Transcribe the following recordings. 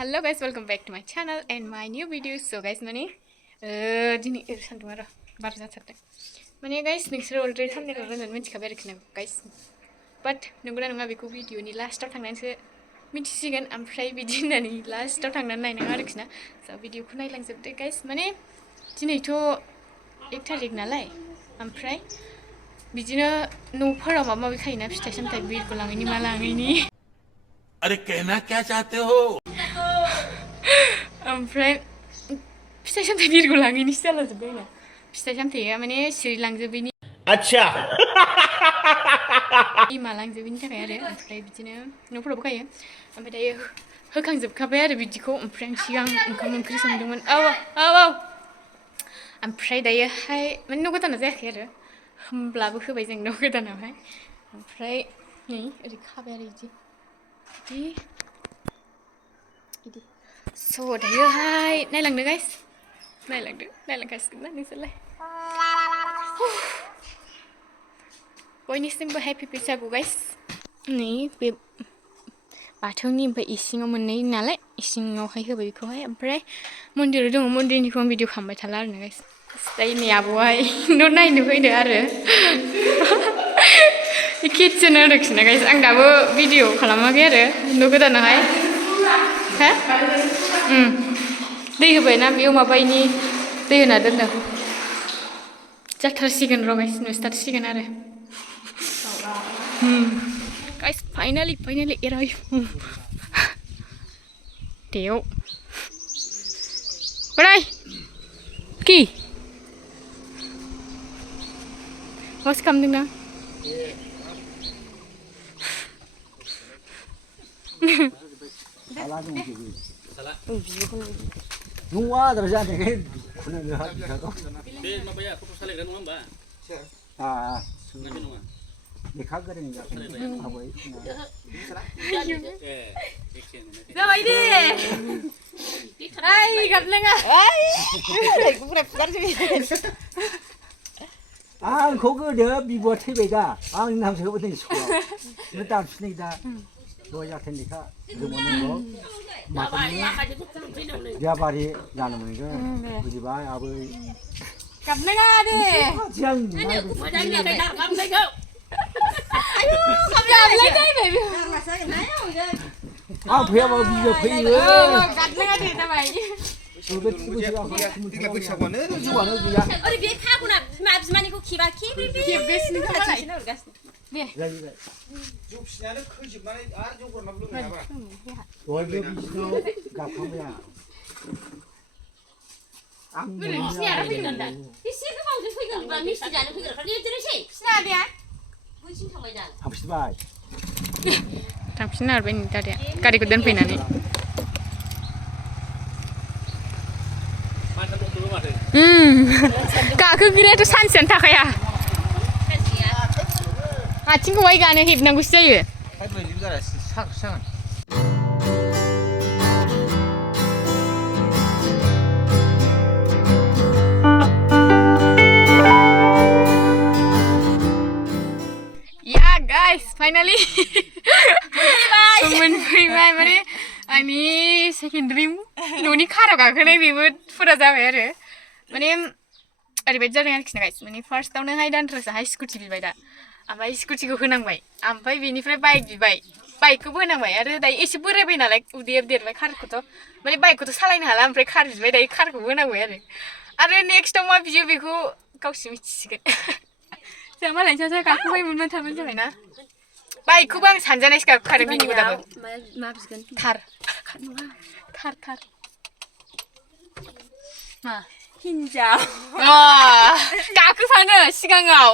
Hello guys, welcome back to my channel and my new video. So guys, mani dini sandung ara bar jathardों. Mani guys, नोंसोर already thumbnail होनानै मिथिखाबाय आरोखि ना guys. But नंगौना नङा बेखौ भिडिअनि लास्टआव थांनानैसो मिथिसिगोन ओमफ्राय बिदि होननानै लास्टआव थांनानै नायनाङा आरोखि ना. So भिडिअखौ नायलांजोबदो guys. माने दिनैथ' 1 तारिख नालाय ओमफ्राय बिदिनो न'फोराव माबा माबि खायोना फिथाइ सामथाइ बिरखौ लाङैनि मा लाङैनि. अरे कहना क्या चाहते हो ओमफ्राय फिथाइ सामथाइ बिरखौ लाङैनिसो जालाजोब्बाय आंना फिथाइ सामथाइया माने सिरिलांजोबैनि अच्छा मालांजोबैनि थाखाय आरो ओमफ्राय बिदिनो न'फोरावबो गायो ओमफ्राय दायो होखांजोबखाबाय आरो बिदिखौ ओमफ्राय आं सिगां ओंखाम ओंख्रि संदोंमोन औ ओमफ्राय दायोहाय माने न' गोदाना जायाखै आरो होमब्लाबो होबाय जों न' गोदानावहाय ओमफ्राय नै ओरै खाबाय आरो इदि स' दायोहाय नायलांदो गाइस नायलांगासिनो ना नोंसोरलाय बयनिसिमबो हेपि बैसागु गाइस नै बे बाथौनि ओमफ्राय इसिङाव मोननै नालाय इसिङावहाय होबाय बेखौहाय ओमफ्राय मन्दिराव दङ मन्दिरनिखौ आं भिडिअ खालामबाय थाला आरो ना गाइस दायो नै आब'हाय न' नायनो फैदो आरो किटचेन आरोखि ना गाइस आं दाबो भिडिअ खालामाखै आरो न' गोदानावहाय हा दै होबायना बेयाव माबायनि दै होना दोनदों जाथारसिगोन र' गाइस नुस्टार्टसिगोन आरो गाइस फाइनालि एराय देव ओरै कि मासो खालामदों ना Nunggu terus ada kan? Kuna lihat kau. बे माबाया फट' सालायग्रा नङा होमबा नायबे नङा लेखा गोरों जाबाय आबै जाबाय दे ओइ गाबनाङा ओइ गुरा फुगारजोबो आंखौ गोदो बिब'आ थैबाय दा आंनि नामसो होबोदों स्कुलाव ओमफ्राय दाबसिनै दा दय जाथों लेखा गोमोनांगौ माथो जाबारि जानो मोनगोन बुजिबाय आबै गाबनाङा दे आं फैयाबा बियो फैयो गाबनाङा दे जाबाय देग्लाय बैसागुआनो जौआनो गैया ओरै बे फागुना बिमा बिमानिखौ खेबा खेबगासिनो खालाय दे जौ फिसिनायानो खैजोबनानै आरो जौ गोरानाबो लोंनो हाबा बयबो बिसिनाव गाबखांबाय आं बिसिनाया फैगोन दा एसे गोबावजों फैगोन बा मिस्थि जानो फैगोन लिरदोनोसै बिसिना आदाया बैसिम थांबाय दा हाबसिबाय थांफिननो हाबाय नै दादाया गारिखौ दोनफैनानै गाखोग्रायाथ' सानसेयानो थाखाया आथिंखौहाय गानो हेबनांगौसो जायो या गाइस फाइनाली मोनफैबाय माने आंनि सेकेन्ड ड्रिम न'नि काराव गाखोनाय बेबो फुरा जाबाय आरो माने ओरैबायदि जादों आरोखि ना गाइस माने फार्स्टआवनोहाय दानथ्रासाहाय स्कुटि बिबाय दा ओमफ्राय स्कुटिखौ होनांबाय ओमफ्राय बेनिफ्राय बाइक बिबाय बाइकखौबो होनांबाय आरो दायो एसे बोरायबाय नालाय उदैया देरबाय कारखौथ' माने बाइकखौथ' सालायनो हाला ओमफ्राय कार बिबाय दायो कारखौबो होनांबाय आरो नेक्स्टआव मा बियो बेखौ गावसो मिथिसिगोन जोंहा मालायनि सासे गाखोबाय मोनबाय थाबानो जाबाय ना बाइकखौबो आं सानजानायसो गाखोखादों बिनिखौ दाबो मा बिगोन थार मा हिनजाव गाखोफानो सिगाङाव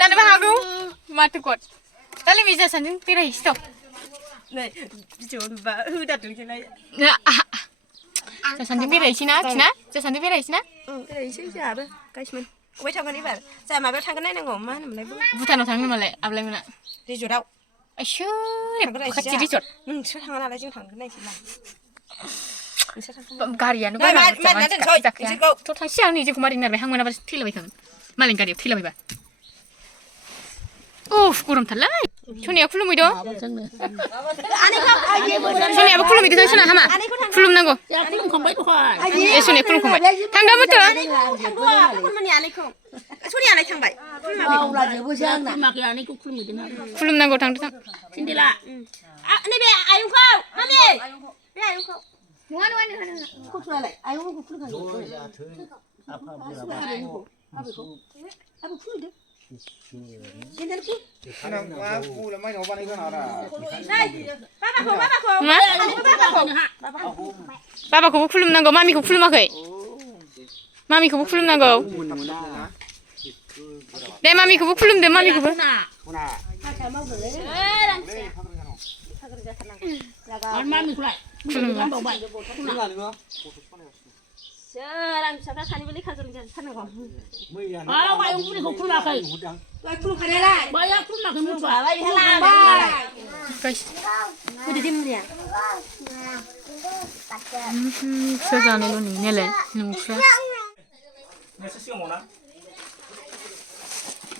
जानोबो हागौ माथो गद दालाय बिजा सानजों बेरायहैसै नै भिडिअ नुबा होदारदोंसैलाय सानजों बेरायहैसै ना आरोखि ना सानजों बेरायहैसै ना बेरायहैसै जोंहाबो गाइसमोन अबाय थांगोन एबार जोंहा माबायाव थांगोन नायनांगौ मा होनोमोनलाय भुटानाव थांनो मालाय आबलायमोना रिजर्टआव खाथि रिजर्ट नोंसोर थाङा नालाय जों थांगोन नायसै गारियानो थ' थांसै आं नै जोंखौ मारै नारबाय हां मोनाबा थैलाबायखागोन मालायनि गारियाव थैलाबायबा उफ गरमथारलै सनिया खुलुमहैदो सनियाबो खुलुमहैदो सना हामा खुलुमनांगौ ए सनिया खुलुमखांबाय थांगा माथो सनियालाय थांबाय खुलुमनांगौ थांदो थां सिन्देला नैबे आयंखौ मामि बे आयंखौ नङा खथुरालाय आयंखौ खुलुमखांबाय आबो खुलुमदो सिन्देलखौ माइनाव बानायगोन आरो बाबाखौबो खुलुमनांगौ मामिखौ खुलुमाखै मामिखौबो खुलुमनांगौ दे मामिखौबो खुलुमदो मामिखौबो सोर आं फिसाफ्रा सानैबो लेखा गोरों जाथारनांगौ आयं बुरिखौ खुलुमाखै खुलुमखानायालाय बाया खुलुमाखै मिथिया सोर जानायल' नोंनियालाय नोंस्रा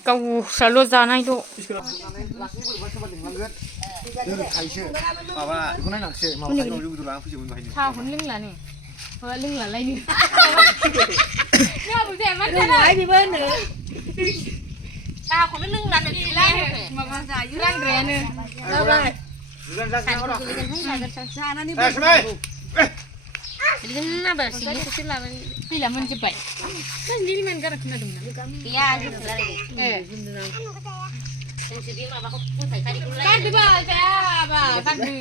गावस्राल' जानायल' माबा बेखौ नायनांसै माबा जौ लाना फैजोबगोन बाहायनो साहाखौनो लोंलानो लोंलालायनो साहाखौनो लोंलानो माबा जायो रांद्रायानो फैला मोनजोब्बाय लिमान गारा खोनादोंमोन गैया जोंसो बे माबाखौ फोथायखारिखौ गारदोबा जायाबा गारदो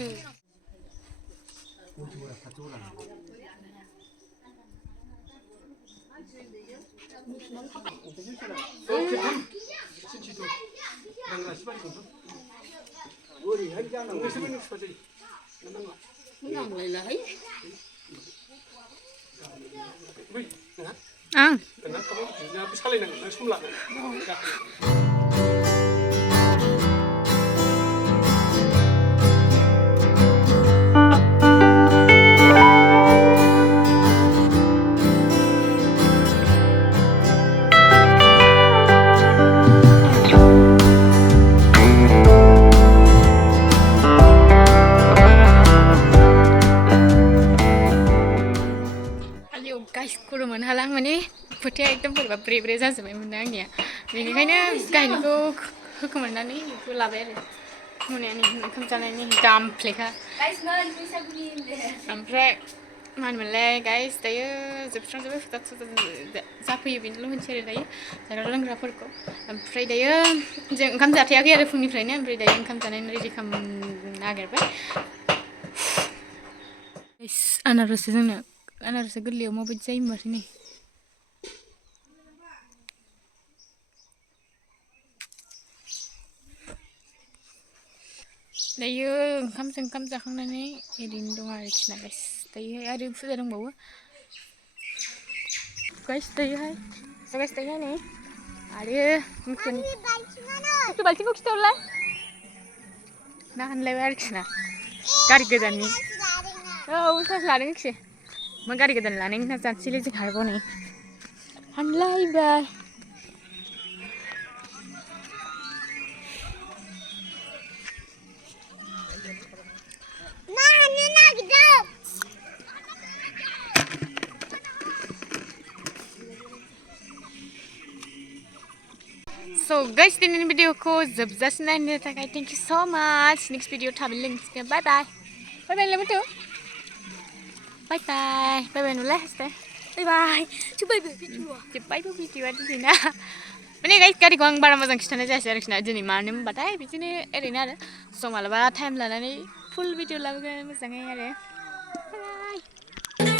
आं गाइस गरममोन हाला माने फोथाया एकदम बोरैबा ब्रे ब्रे जाजोब्बायमोन आंनिया बेनिखायनो गायनायखौ होखोमोननानै बेखौ लाबाय आरो मोनानि ओंखाम जानायनि दामफ्लेखा ओमफ्राय मा होनोमोनलाय गाइस दायो जोबस्रांजोब्बाय फोथा जाफैयो बेनिल' होनसै आरो दायो जाग्रा लोंग्राफोरखौ ओमफ्राय दायो जों ओंखाम जाथायाखै आरो फुंनिफ्रायनो ओमफ्राय दायो ओंखाम जानायनि रेडि खालामनो नागिरबाय आनारससो जोंनो आनारसा गोरलैयाव माबायदि जायो होनबासो नै दायो ओंखाम जाखांनानै ओरैनो दं आरोखि ना गाइस दायोहाय आरो फुजा दंबावो गाइस दायोहाय नै आरो बाल्थिंखौ खिथाहरलाय ना होनलायबाय आरोखि ना गारि गोदाननि उल्थासो लादों एखे मा गारि गोदान लानायनि ना जानोसैलै जों आरोबाव नै हानलायबाय So guys, दिनैनि भिडिअखौ जोबजासिम नायनो थाखाय थेंक इउ सो माच नेक्स्ट भिडिअ थाबैनो लोगो मोनसिगोन बाय बाय लोगोमोन बाय बाय नुलाय हासदे बाय बाय जोब्बायबो भिडिअआ दिनै ना माने गाइस गारिखौ आं बारा मोजां खिन्थानाय जायासै आरोखि ना दिनै मानो होनबाथाय बिदिनो ओरैनो आरो स' मालाबा टाइम लानानै फुल भिडिअ लाबोगोन मोजाङै आरो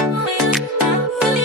बाय